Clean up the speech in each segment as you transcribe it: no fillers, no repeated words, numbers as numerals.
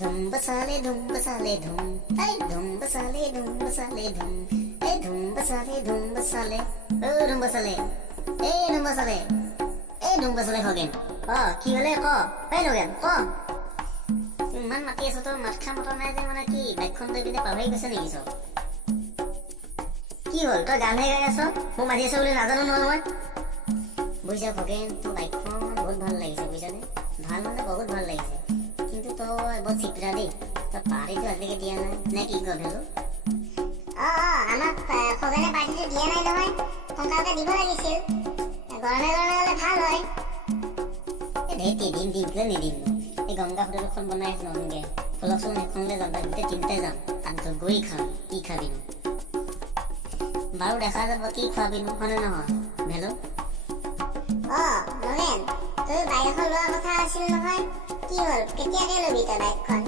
ধুম বসালে ধুম বসালে ধুম এই ধুম বসালে ধুম বসালে ধুম এই ধুম বসালে ও ধুম বসালে এই ধুম বসালে খগেন কি হলে এই নগেন ইমান মাতি আছো তো মাত খা মতা নাই যে মানে কি বাইকখন লৈ পিনে পাহৰি গৈছে নেকি চব কি হল তই গানহে গাই আছ মোক মাতি আছ বুলি নাজানো নহয় মই বুজিছা খগেন তোৰ বাইকখন বহুত ভাল লাগিছে বুজিছানে ভাল মানে বহুত ভাল লাগিছে কিন্তু তই বহুত চিপৰা দেই তই পাৰ্টিটো আজিলৈকে দিয়া নাই নে কি কয় হেল্ল' আমাক খগেনে পাৰ্টিটো দিয়া নাই নহয় সোনকালতে দিব লাগিছিল গৰমে গৰমে হ'লে ভাল হয় দিম কিয় নিদিম এই গংগা হোটেলখন বনাই আছে নতুনকৈ বলকচোন সেইখনলৈ যাম গোটেই তিনিটাই যাম তাত গৈ খাম কি খাবিনো বাৰু দেখা যাব কি খোৱাবিনো হয়নে নহয় হেল্ল' নগেন তই বাইক এখন লোৱাৰ কথা আছিল নহয় কি হ'ল কেতিয়াকে ল'বি তই বাইকখন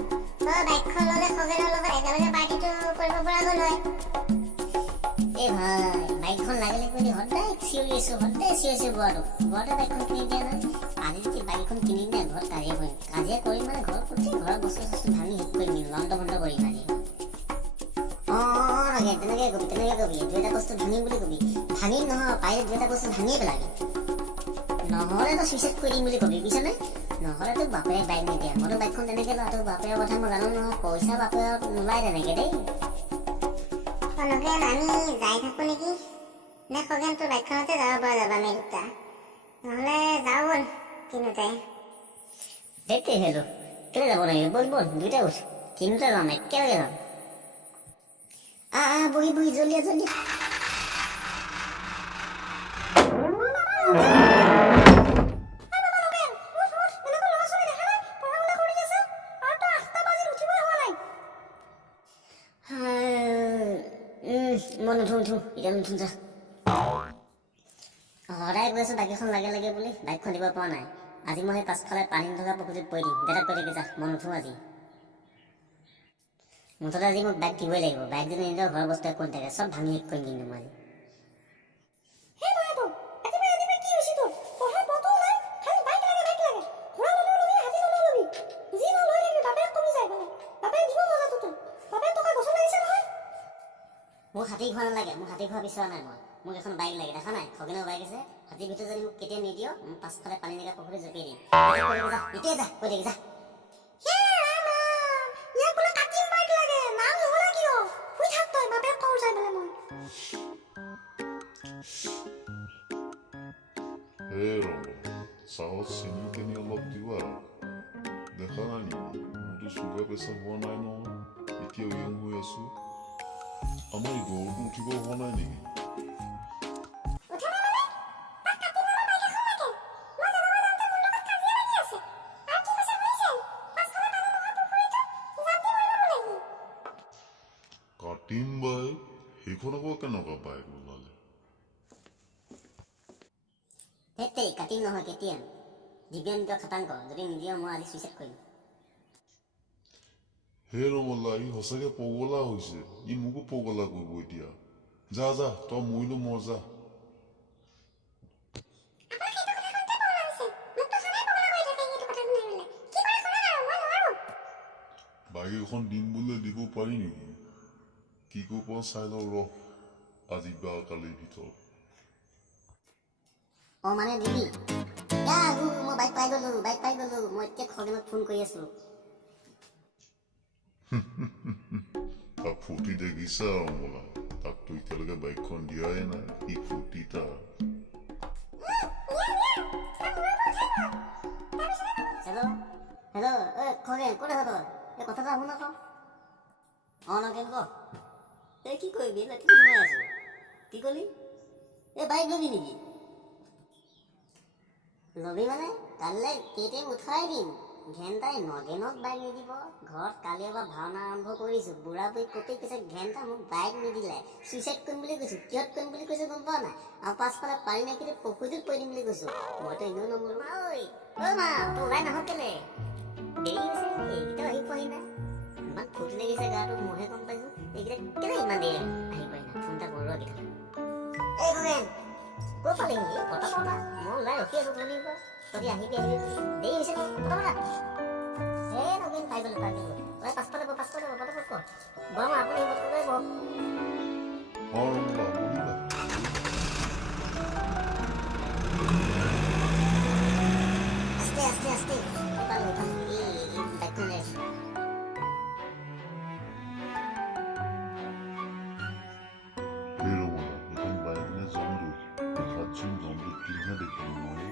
বাইকখন ল'লে খগেনৰ লগত একেলগে পাৰ্টিটো কৰিব পৰা গ'ল হয় এই ভাই বাইকখন লাগিলে বুলি সদায় চিঞৰি আছো ঘৰতে বাইকখন কিনি দিয়া নাই আজি যদি বাইকখন কিনি নাই ঘৰত কাজিয়া কৰিম মানে গোটেই ঘৰৰ বস্তু ভাঙি শেষ কৰি দিম লণ্ড ভণ্ড কৰিম আজি তেনেকে কবি দুই এটা বস্তু ভাঙিম বুলি কবি ভাঙিম নহয় পাৰিলে দুই এটা বস্তু ভাঙিয়ে পেলাবি নহ'লে তো চুইচাইড কৰি দিম বুলি কবি বুজিছানে নহ'লে তোক বাপেৰে বাইক নিদিয়া মইতো বাইকখন তেনেকে লোৱা তোৰ বাপেৰৰ কথা মই জানো নহয় পইচা বাপেৰত নোলায় তেনেকে দেই নগেন আমি যাই থাকো নেকি নে খগেন তোৰ বাইকখনতে যাব পৰা যাবা আমি দুটা নহ'লে যাওঁ ব'ল কিনোতে দেখতে হেল্ল' কেলে যাব লাগিব বল দুইটা উঠ কিনোতে যাম একেলগে যাম বহি জলদি মই নুঠো এতিয়া নুঠো যা সদায় গৈ আছো বাইক এখন লাগে বুলি বাইকখন দিব পৰা নাই আজি মই সেই পাছফালে পানী থকা পুখুৰীত পৰি দিম দেউতাক কৈ থাকি যা মই নুঠো আজি মুঠতে আজি মোক বাইক দিবই লাগিব বাইক যদি নিজৰ ঘৰৰ বস্তু একো নাথাকে চব ভাঙি শেষ কৰি দিম মই মোক হাতী ঘোৱা নালাগে মোক হাতী ঘোৱা বিচৰা নাই মই মোক এখন বাইক লাগে দেখা নাই খগেনৰ বাইক আছে হাতীৰ ভিতৰত যদি মোক কেতিয়া নিদিয় মোক পাছফালে পানী লগা পুখুৰীত জপিয়াই দিম এতিয়া যা কৈ থাকি যা চাহত চেনি তেনি অলপ দিবা দেখা নাই নেকি মোৰতো চুগাৰ প্ৰেছাৰ হোৱা নাই নহয় এতিয়া য়ং হৈ আছো আমাৰ এই গৰুটো উঠিব হোৱা নাই নেকি কাটিম বাইক সেইখন আকৌ কেনেকুৱা বাইক ওলালে কাটিম নহয় কেতিয়া দিব্যান্ত খাটাংক যদি নিদিয় মই আজি চুইচাইড কৰিম হে ৰমলা ই সঁচাকে পগলা হৈছে ই মোকো পগলা কৰিব এতিয়া যা তই মৰিলো মৰ যা বাইক এখন দিম বোলে দিব পাৰি নেকি কি কৰিব চাই লওঁ ৰহ আজি বা কালিৰ ভিতৰত মানে দিবি মই বাইক পাই গলো মই এতিয়া খগেনক ফোন কৰি আছো তাক ফূৰ্তি দেখিছা ৰমলা তাকতো এতিয়ালৈকে বাইকখন দিয়াই নাই ই ফূৰ্তি তাৰ হেল্ল' খগেন ক'ত আছ তই এই কথা এটা শুন আকৌ নগেন ক এই কি কৰিবি কি সোমাই আছো কি কলি এই বাইক ল'বি নেকি ল'বি মানে কালিলৈ KTM উঠাই দিম ঘেণ্টাই নগেনক বাইক নিদিব ঘৰত কালি এবাৰ ভাওনা আৰম্ভ কৰিছোঁ বুঢ়া বুঢ়ী কপি কৈছে ঘেণ্টা মোক বাইক নিদিলে চুইচাইড কৰিম বুলি কৈছোঁ কিহত কৰিম বুলি কৈছোঁ গম পোৱা নাই আৰু পাছফালে পানী নাকিলে পুখুৰীটোত পৰি দিম বুলি কৈছোঁ মইতো এনেও নমৰো মা তোৰ ওলাই নাহক কেলে দেৰি হৈছে এইকেইটাও আহি পোৱাহি নাই ইমান ফূৰ্তি লাগিছে গাটো মহে গম পাইছোঁ এইকেইটা কেলে ইমান দেৰি আহি পোৱাহি নাই ফোন এটা কৰোঁ এইকেইটা এই খগেন ক'ৰ পালিহি পতা মই ওলাই ৰখি আছোঁ ধনী তহঁতি আহিবি দেৰি হৈছে খগেন পাই গ'লো তই পাছফালে পটাপট কৰ বৰমা আপুনি বটলৈ বহক ৰ'বা বহিবা আস্তে পালো এই বাইকখন লৈ আছো এই ৰ'বা এখন বাইক নে জন্তু দেখাতচোন জন্তু কিহে দেখিলো মই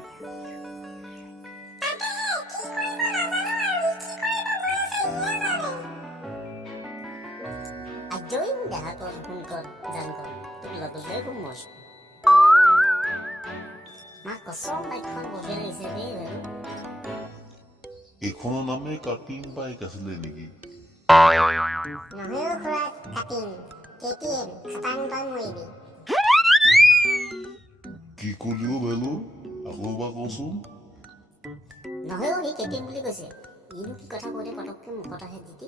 আজৰি দেহাটোত সোনকত জান কৰ তোক লগতে খুব মজ মা কচম বাইকখন বঢ়িয়া লাগিছে দেই বাৰু এইখনৰ নামে কাটিং বাইক আছিলে নেকি নহয়ো খুৰা কাটিং KTM খাটাং তই মৰিবি কি ক'লিও ভেলো আকৌ এবাৰ কচোন নহয়ো সি KTM বুলি কৈছে ইনো কি কথা কৈ দে পটককে মুখত আহে দিদি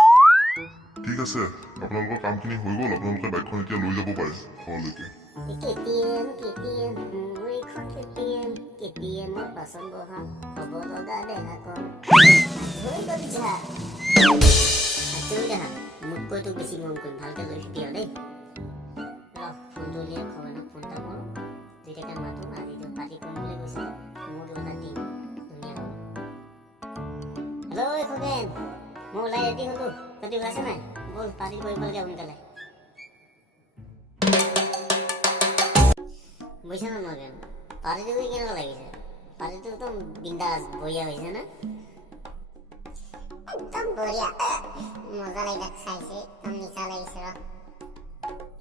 ঠিক আছে আপোনালোকৰ কামখিনি হৈ গ'ল আপোনালোকে বাইকখন এতিয়া লৈ যাব পাৰে ঘৰলৈকে KTM এইখন KTM বাচন বহা হ'ব লগা দেহা কম হৈ গ'ল যা আজৰি দেহা মোক কৈ তোক বেছি মৰম কৰিম ভালকে লৈ শিকি দেই ফোনটো উলিয়াই খগেনক ফোন এটা কৰোঁ দুইটাকে মাতো আজিতো পাৰ্টি কৰিম বুলি কৈছে মোৰ কিবা এটা দিম ধুনীয়া হ'ব হেল্ল' খগেন মই ওলাই ৰেডি হ'লো তহঁতি ওলাইছে নাই ব'ল পাৰ্টি কৰিবলগীয়া সোনকালে বুজিছা না নগেন পাৰ্টিটো কৰি কেনেকুৱা লাগিছে পাৰ্টিটো একদম বিন্দাছ বঢ়িয়া হৈছে না একদম বঢ়িয়া মজা লাগিছে খাইছে একদম নিচা লাগিছে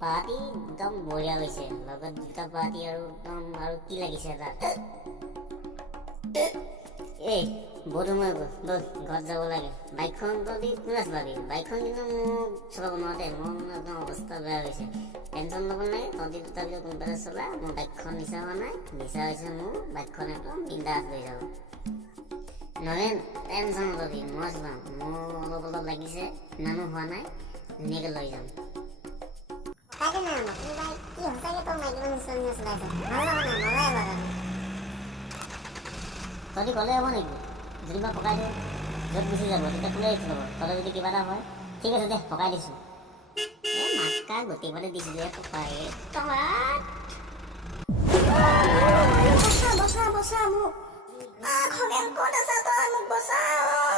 পাৰ্টি একদম বঢ়িয়া হৈছে লগত দুটা পাৰ্টি আৰু একদম আৰু কি লাগিছে তাত এই বধু মই বল ঘৰত যাব লাগে বাইকখন তহঁতি কোনে চলাবি বাইকখন কিন্তু মোক চলাব নোৱাৰে মোৰ একদম অৱস্থা বেয়া হৈছে টেনশ্যন ল'ব নালাগে তহঁতি দুটা ভিতৰত কোনোবাৰে চলা মোৰ বাইকখন নিচা হোৱা নাই নিচা হৈছে মোৰ বাইকখন একদম বিন্দাছ লৈ যাব নগেন টেনশ্যন নল'বি মই চলাম মোৰ অলপ লাগিছে ইমানো হোৱা নাই ধুনীয়াকৈ লৈ যাম তহঁতি ক'লে হ'ব নেকি যদি মই পকাই দিওঁ য'ত গুচি যাব তেতিয়া কোনে ৰিক্স ল'ব তহঁতে যদি কিবা এটা হয় ঠিক আছে দে পকাই দিছোঁ এই মাকা গোটেইবাৰে দিছিলে পকাই বচা মোক খগেন ক'ত আছা তই মোক বচা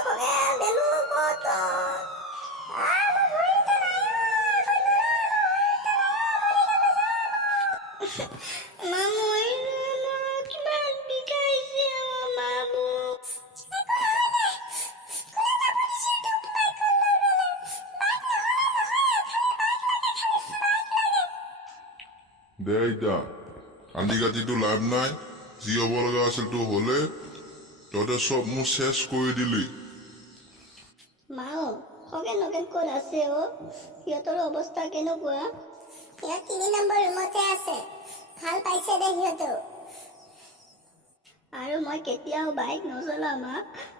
খগেন বেলু ক'ত দে এতিয়া কান্দি কাটিতো লাভ নাই যি হ'ব লগা আছিল তো হ'লে তহঁতে চব মোক চেছ কৰি দিলি মাও খগেন নগেন ক'ত আছে সিহঁতৰ অৱস্থা কেনেকুৱা সিহঁত 3 নম্বৰ ৰুমতে আছে ভাল পাইছে দে সিহঁতো আৰু মই কেতিয়াও বাইক নচলাওঁ মা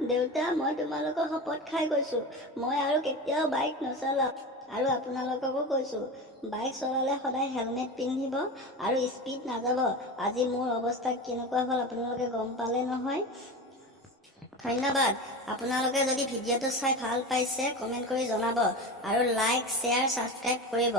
দেউতা মই তোমালোকৰ শপত খাই কৈছোঁ মই আৰু কেতিয়াও বাইক নচলাওঁ আৰু আপোনালোককো কৈছোঁ বাইক চলালে সদায় হেলমেট পিন্ধিব আৰু স্পীড নাযাব আজি মোৰ অৱস্থা কেনেকুৱা হ'ল আপোনালোকে গম পালে নহয় ধন্যবাদ আপোনালোকে যদি ভিডিঅ'টো চাই ভাল পাইছে কমেণ্ট কৰি জনাব আৰু লাইক শ্বেয়াৰ ছাবস্ক্ৰাইব কৰিব